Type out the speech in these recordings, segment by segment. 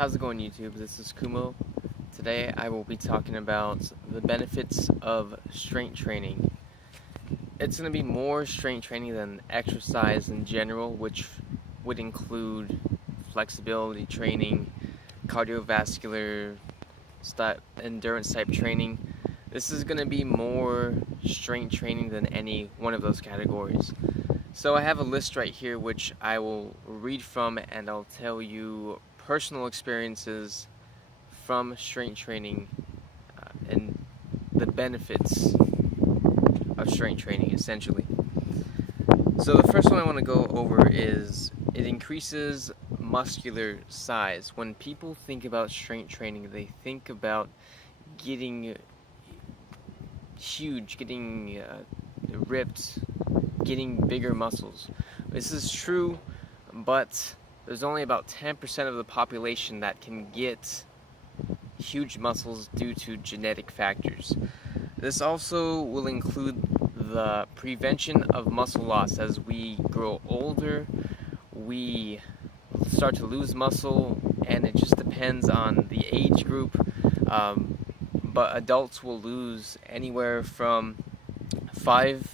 How's it going, YouTube? This is Kumo. Today I will be talking about the benefits of strength training. It's going to be more strength training than exercise in general, which would include flexibility training, cardiovascular, endurance type training. This is going to be more strength training than any one of those categories. So I have a list right here which I will read from, and I'll tell you personal experiences from strength training and the benefits of strength training essentially. So the first one I want to go over is it increases muscular size. When people think about strength training, they think about getting huge, getting ripped, getting bigger muscles. This is true, but there's only about 10% of the population that can get huge muscles due to genetic factors. This also will include the prevention of muscle loss. As we grow older, we start to lose muscle, and it just depends on the age group, but adults will lose anywhere from 5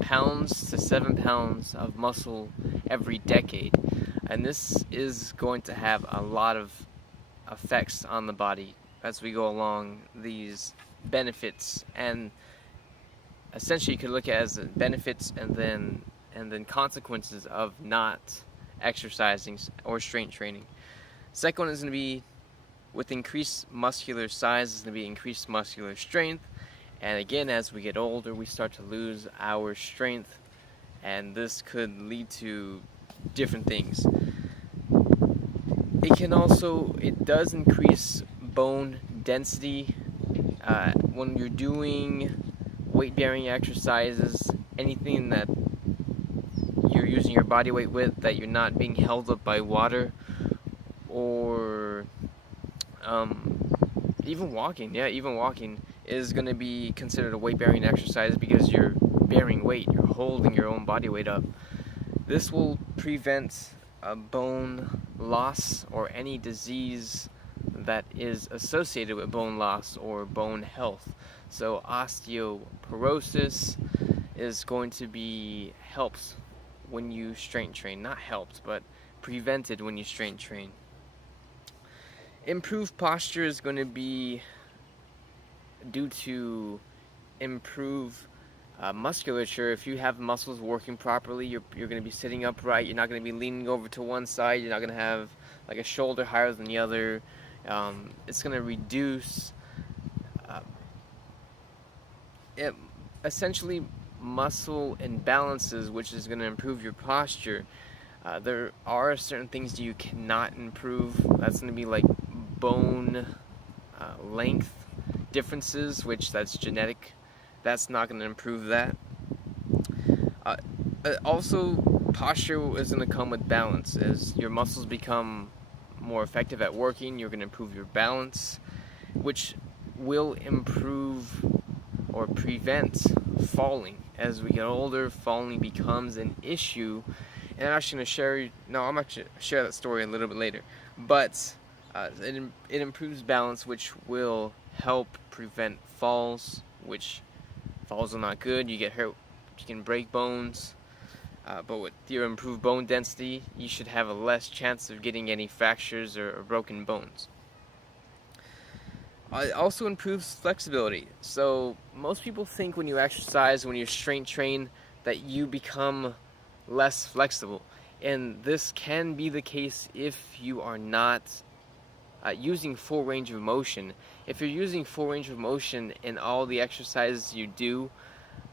pounds to 7 pounds of muscle every decade, and this is going to have a lot of effects on the body as we go along. These benefits, and essentially you could look at it as benefits and then consequences of not exercising or strength training. Second one is going to be, with increased muscular size, is going to be increased muscular strength. And again, as we get older, we start to lose our strength, and this could lead to different things. It does increase bone density. When you're doing weight-bearing exercises, anything that you're using your body weight with, that you're not being held up by water, or even walking. Even walking is going to be considered a weight-bearing exercise because you're bearing weight, you're holding your own body weight up. This will prevent bone loss or any disease that is associated with bone loss or bone health. So osteoporosis is going to be helped when you strength train. Not helped, but prevented when you strength train. Improved posture is going to be due to improved musculature. If you have muscles working properly, you're going to be sitting upright. You're not going to be leaning over to one side. You're not going to have like a shoulder higher than the other. It's going to reduce essentially muscle imbalances, which is going to improve your posture. There are certain things you cannot improve. That's going to be like bone length differences, which that's genetic. That's not going to improve that. Also, posture is going to come with balance. As your muscles become more effective at working, you're going to improve your balance, which will improve or prevent falling. As we get older, falling becomes an issue, and I'm actually going to share that story a little bit later. But it improves balance, which will help prevent falls, which falls are not good. You get hurt, you can break bones, but with your improved bone density, you should have a less chance of getting any fractures or broken bones. It also improves flexibility. So most people think when you exercise, when you strength train, that you become less flexible, and this can be the case if you are not using full range of motion. If you're using full range of motion in all the exercises you do,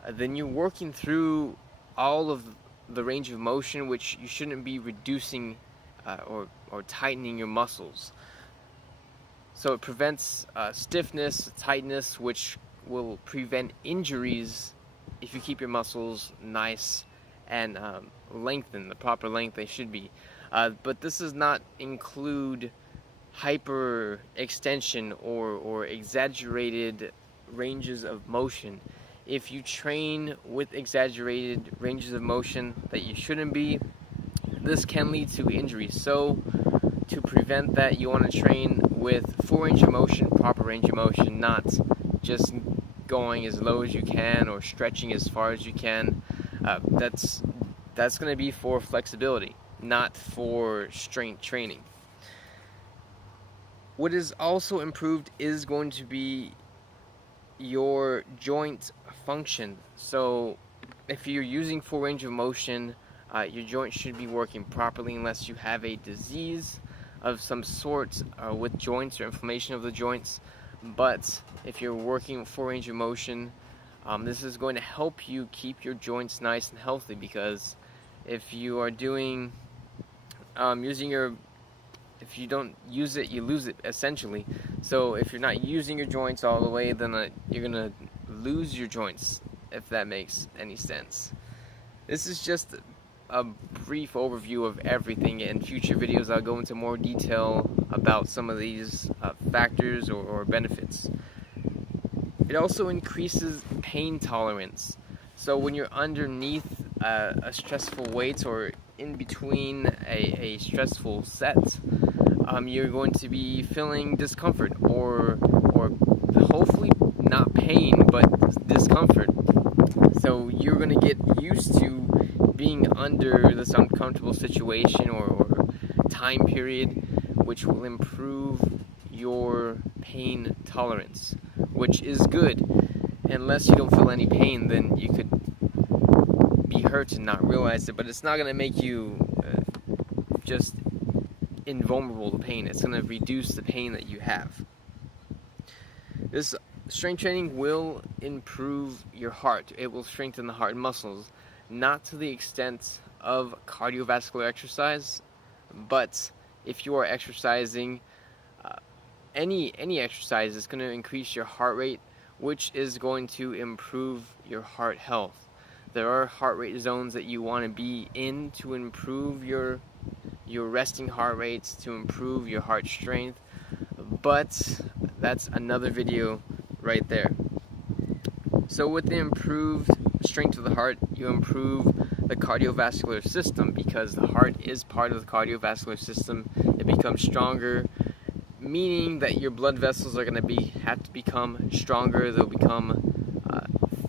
then you're working through all of the range of motion, which you shouldn't be reducing or tightening your muscles. So it prevents stiffness, tightness, which will prevent injuries if you keep your muscles nice and lengthened, the proper length they should be. But this does not include hyper extension or exaggerated ranges of motion. If you train with exaggerated ranges of motion that you shouldn't be, this can lead to injuries. So to prevent that, you want to train with full range of motion, proper range of motion, not just going as low as you can or stretching as far as you can. That's going to be for flexibility, not for strength training. What is also improved is going to be your joint function. So if you're using full range of motion, your joint should be working properly unless you have a disease of some sort with joints or inflammation of the joints. But if you're working full range of motion, this is going to help you keep your joints nice and healthy, because if you are doing if you don't use it, you lose it, essentially. So if you're not using your joints all the way, then you're gonna lose your joints, if that makes any sense. This is just a brief overview of everything. In future videos, I'll go into more detail about some of these factors or benefits. It also increases pain tolerance. So when you're underneath a stressful weight or in between a stressful set, you're going to be feeling discomfort or hopefully not pain, but discomfort. So you're going to get used to being under this uncomfortable situation or time period, which will improve your pain tolerance, which is good. Unless you don't feel any pain, then you could be hurt and not realize it, but it's not going to make you just invulnerable to pain. It's going to reduce the pain that you have. This strength training will improve your heart. It will strengthen the heart muscles, not to the extent of cardiovascular exercise, but if you are exercising, any exercise is going to increase your heart rate, which is going to improve your heart health. There are heart rate zones that you want to be in to improve your resting heart rates, to improve your heart strength, but that's another video right there. So with the improved strength of the heart, you improve the cardiovascular system, because the heart is part of the cardiovascular system. It becomes stronger, meaning that your blood vessels are going to have to become stronger. They'll become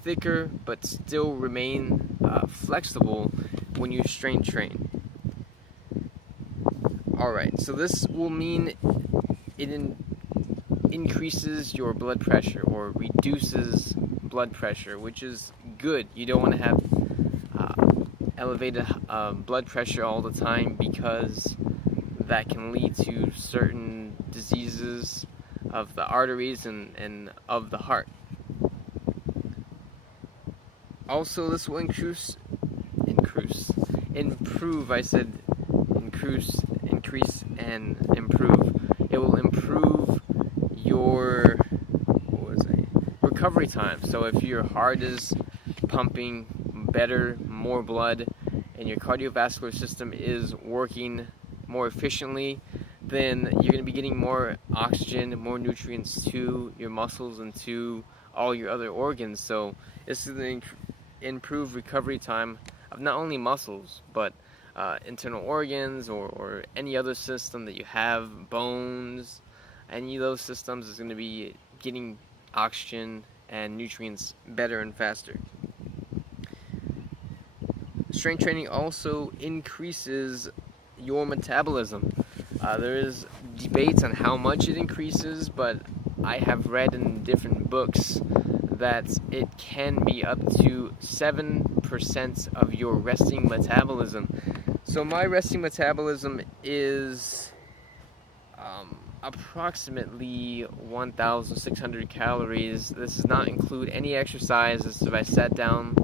thicker, but still remain flexible when you strength train. Alright, so this will mean it increases your blood pressure or reduces blood pressure, which is good. You don't want to have elevated blood pressure all the time, because that can lead to certain diseases of the arteries and of the heart. Also, this will increase, increase and improve. It will improve your recovery time. So if your heart is pumping better, more blood, and your cardiovascular system is working more efficiently, then you're going to be getting more oxygen, more nutrients to your muscles and to all your other organs. So this is going to improve recovery time of not only muscles, but internal organs or any other system that you have, bones. Any of those systems is going to be getting oxygen and nutrients better and faster. Strength training also increases your metabolism. There is debates on how much it increases, but I have read in different books that it can be up to 7% of your resting metabolism. So my resting metabolism is approximately 1,600 calories. This does not include any exercise. This is if I sat down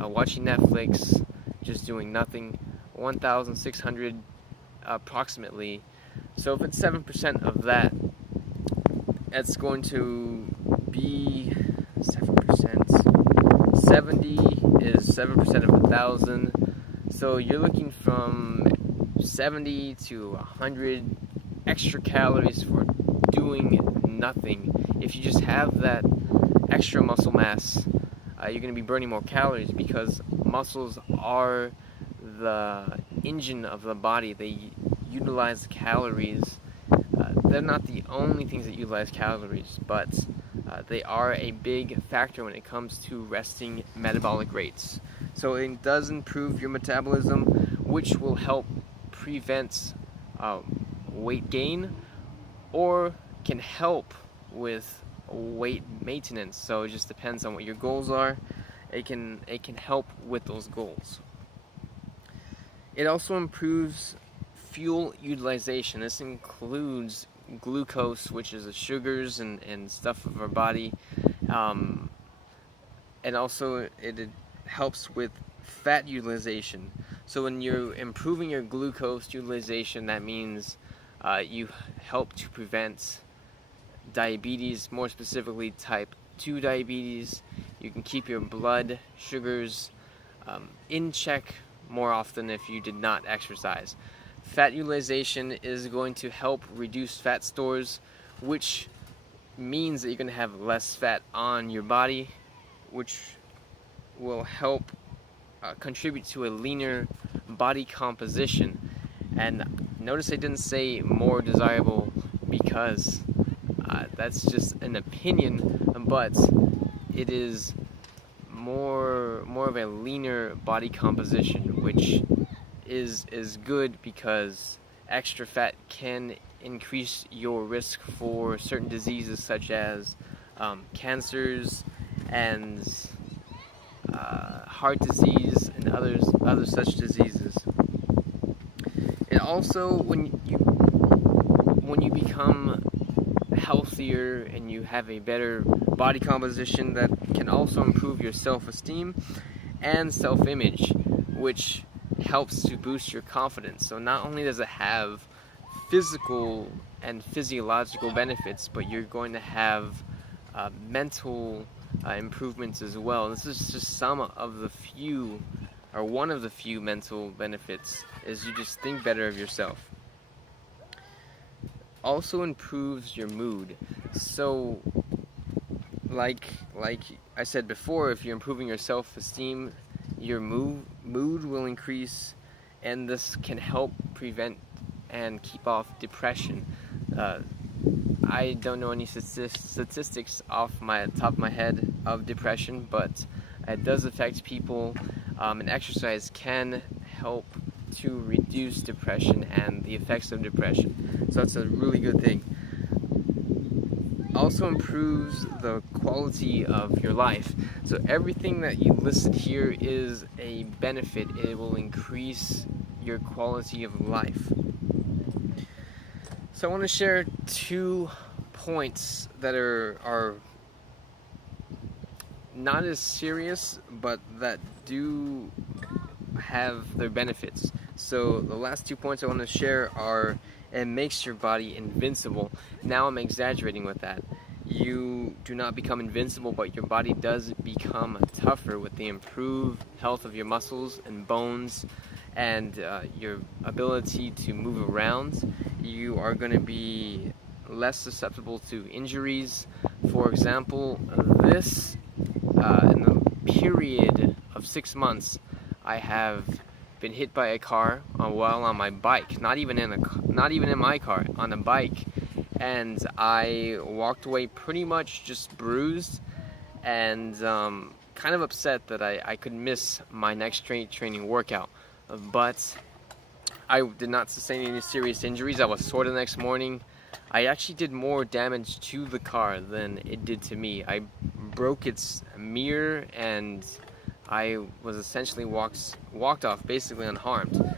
watching Netflix, just doing nothing. 1,600 approximately. So if it's 7% of that, it's going to be 7%. 70 is 7% of 1,000. So you're looking from 70 to 100 extra calories for doing nothing. If you just have that extra muscle mass, you're going to be burning more calories, because muscles are the engine of the body. They utilize calories. They're not the only things that utilize calories, but they are a big factor when it comes to resting metabolic rates. So it does improve your metabolism, which will help prevent weight gain, or can help with weight maintenance. So it just depends on what your goals are. It can help with those goals. It also improves fuel utilization. This includes glucose, which is the sugars and stuff of our body, and also it helps with fat utilization. So when you're improving your glucose utilization, that means you help to prevent diabetes, more specifically type 2 diabetes. You can keep your blood sugars in check more often if you did not exercise. Fat utilization is going to help reduce fat stores, which means that you're going to have less fat on your body, which will help contribute to a leaner body composition. And notice I didn't say more desirable, because that's just an opinion, but it is more of a leaner body composition, which is good, because extra fat can increase your risk for certain diseases such as cancers and heart disease and other such diseases. And also, when you become healthier and you have a better body composition, that can also improve your self-esteem and self-image, which helps to boost your confidence. So not only does it have physical and physiological benefits, but you're going to have mental improvements as well. This is just some of the few, or one of the few mental benefits, is you just think better of yourself. Also improves your mood. So like I said before, if you're improving your self-esteem, your mood will increase, and this can help prevent and keep off depression. I don't know any statistics off my top of my head of depression, but it does affect people, and exercise can help to reduce depression and the effects of depression. So that's a really good thing. Also improves the quality of your life. So everything that you listed here is a benefit. It will increase your quality of life. So I want to share 2 points that are not as serious, but that do have their benefits. So the last 2 points I want to share are, it makes your body invincible. Now I'm exaggerating with that. You do not become invincible, but your body does become tougher with the improved health of your muscles and bones, and your ability to move around. You are going to be less susceptible to injuries. For example, in the period of 6 months, I have been hit by a car while on my bike, not even in my car, on a bike, and I walked away pretty much just bruised and kind of upset that I could miss my next training workout. But I did not sustain any serious injuries. I was sore the next morning. I actually did more damage to the car than it did to me. I broke its mirror, and I was essentially walked off basically unharmed.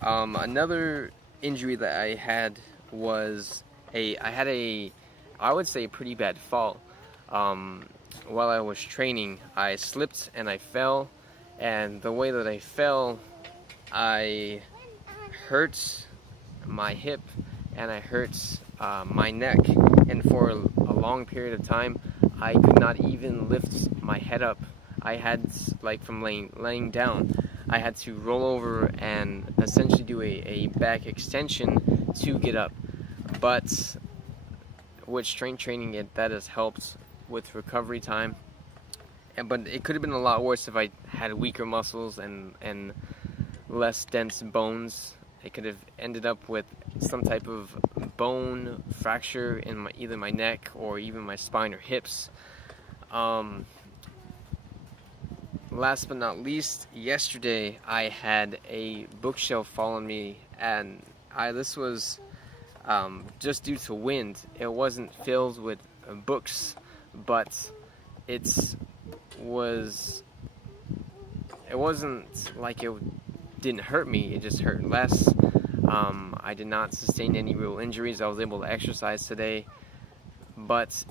Another injury that I had was I would say, a pretty bad fall. While I was training, I slipped and I fell, and the way that I fell, I hurt my hip and I hurt my neck, and for a long period of time I could not even lift my head up. I had, from laying down, I had to roll over and essentially do a back extension to get up. But with strength training, that has helped with recovery time. But it could have been a lot worse if I had weaker muscles and less dense bones It could have ended up with some type of bone fracture in either my neck or even my spine or hips. Last but not least, yesterday I had a bookshelf fall on me, and this was just due to wind. It wasn't filled with books, but it wasn't like it didn't hurt me, it just hurt less. I did not sustain any real injuries. I was able to exercise today, but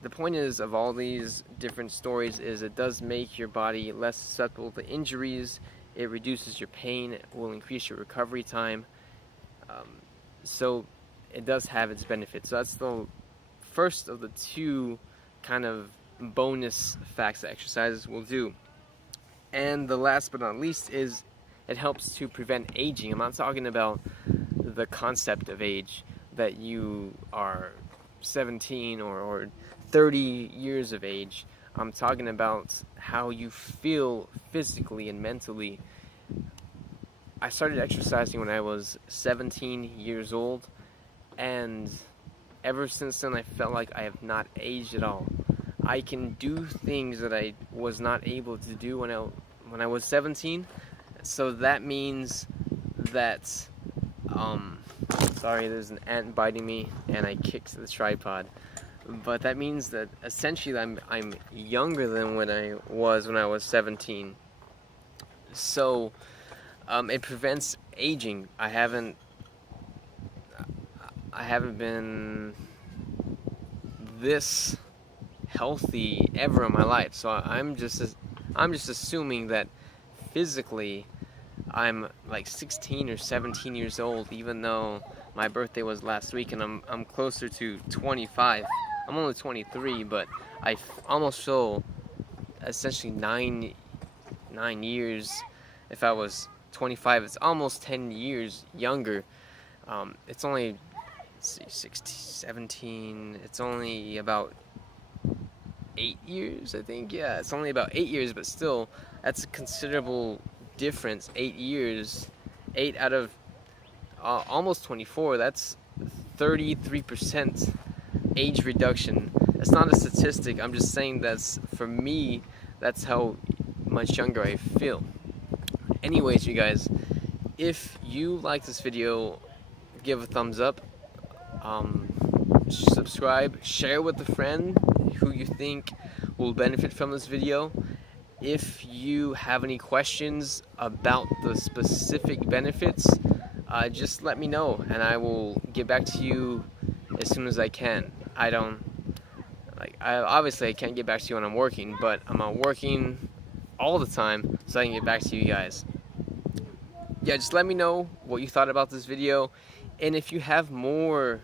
the point is of all these different stories is it does make your body less susceptible to injuries. It reduces your pain, it will increase your recovery time. So it does have its benefits. So that's the first of the two kind of bonus facts that exercises will do. And the last but not least is it helps to prevent aging. I'm not talking about the concept of age, that you are 17 or 30 years of age. I'm talking about how you feel physically and mentally. I started exercising when I was 17 years old, and ever since then I felt like I have not aged at all. I can do things that I was not able to do when I was 17. So that means that sorry, there's an ant biting me and I kicked the tripod. But that means that essentially I'm younger than when I was 17. So it prevents aging. I haven't been this healthy ever in my life. So I'm just assuming that physically I'm like 16 or 17 years old, even though my birthday was last week and I'm closer to 25. I'm only 23, but I almost feel essentially 9 years. If I was 25, it's almost 10 years younger. It's only 16, 17, it's only about 8 years, I think. Yeah, it's only about 8 years, but still, that's a considerable difference. 8 years, 8 out of almost 24, that's 33% age reduction. That's not a statistic, I'm just saying that's, for me, that's how much younger I feel. Anyways, you guys, if you like this video, give a thumbs up, subscribe, share with a friend who you think will benefit from this video. If you have any questions about the specific benefits, just let me know and I will get back to you as soon as I can. Obviously I can't get back to you when I'm working, but I'm not working all the time, so I can get back to you guys. Yeah, just let me know what you thought about this video, and if you have more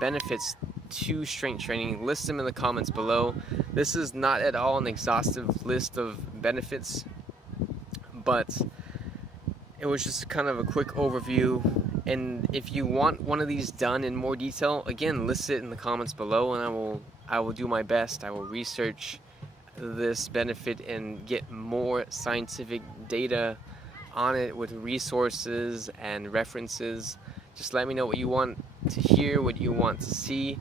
benefits to strength training, list them in the comments below. This is not at all an exhaustive list of benefits, but it was just kind of a quick overview. And if you want one of these done in more detail, again, list it in the comments below, and I will do my best. I will research this benefit and get more scientific data on it with resources and references. Just let me know what you want to hear, what you want to see,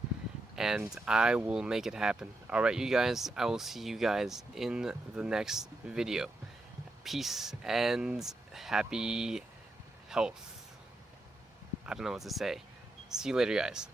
and I will make it happen. Alright, you guys, I will see you guys in the next video. Peace and happy health. I don't know what to say. See you later, guys.